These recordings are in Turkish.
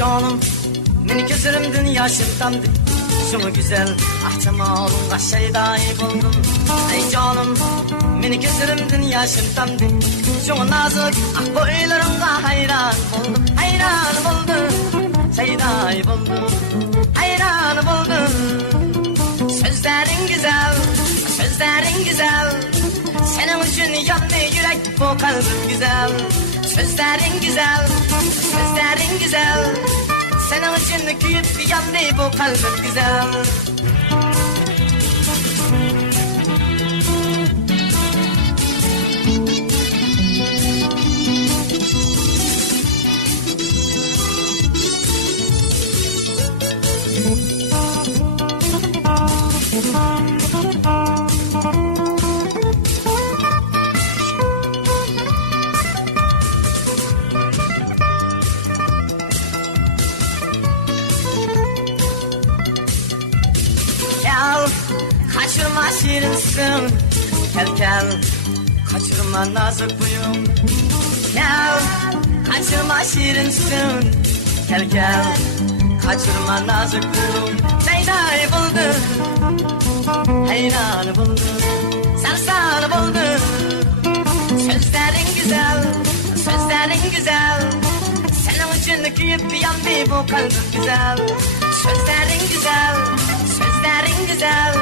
canım, meni gözlerimden yaşımdandı. Şunu güzel ahçamalımga şeyday buldum. Ey canım, meni gözlerimden yaşımdandı. Şunu nazik ah boylarımga hayran buldum. Hayran buldum, şeyday buldum. Hayran buldum. Sözlerin güzel, sözlerin güzel. Senin için yandı yürek, bu kalbim güzel. Sözlerin güzel, sözlerin güzel. Senin için kuyup yandı, bu kalbim güzel. Gel, kaçırma şirinsin. Gel, kaçırma nazik buyum. Gel, kaçırma şirinsin. Gel, kaçırma nazik buyum. Şeyday buldum, hayran buldum, sarsan buldum. Sözlerin güzel, sözlerin güzel. Senin için kuyup yandı, bu kalbim güzel. Sözlerin güzel, sözlerin güzel.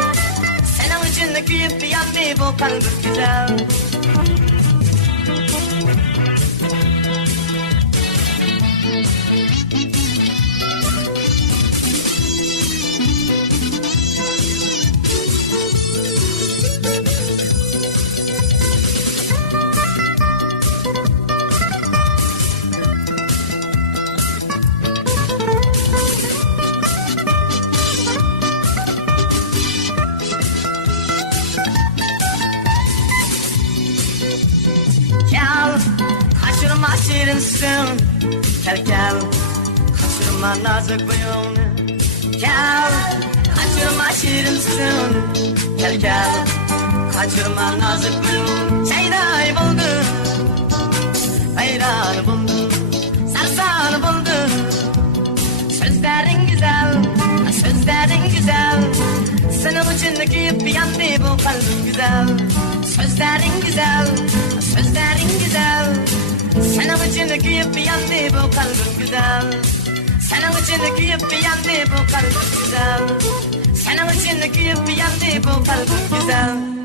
Senin için kuyup yandı, bu kalbim güzel. Gel, kaçırma şirinsin. Gel, kaçırma nazik buyum. Gel, kaçırma şirinsin. Gel, kaçırma nazik buyum. Şeyday buldum, hayran buldum, sarsan buldum. Sözlerin güzel, sözlerin güzel. Senin için kuyup yandı, bu kalbim güzel. Sözlerin güzel, sözlerin güzel. Senin için kuyup yandı, bu kalbim güzel. Senin için kuyup yandı, bu kalbim güzel. Senin için kuyup yandı, bu kalbim güzel.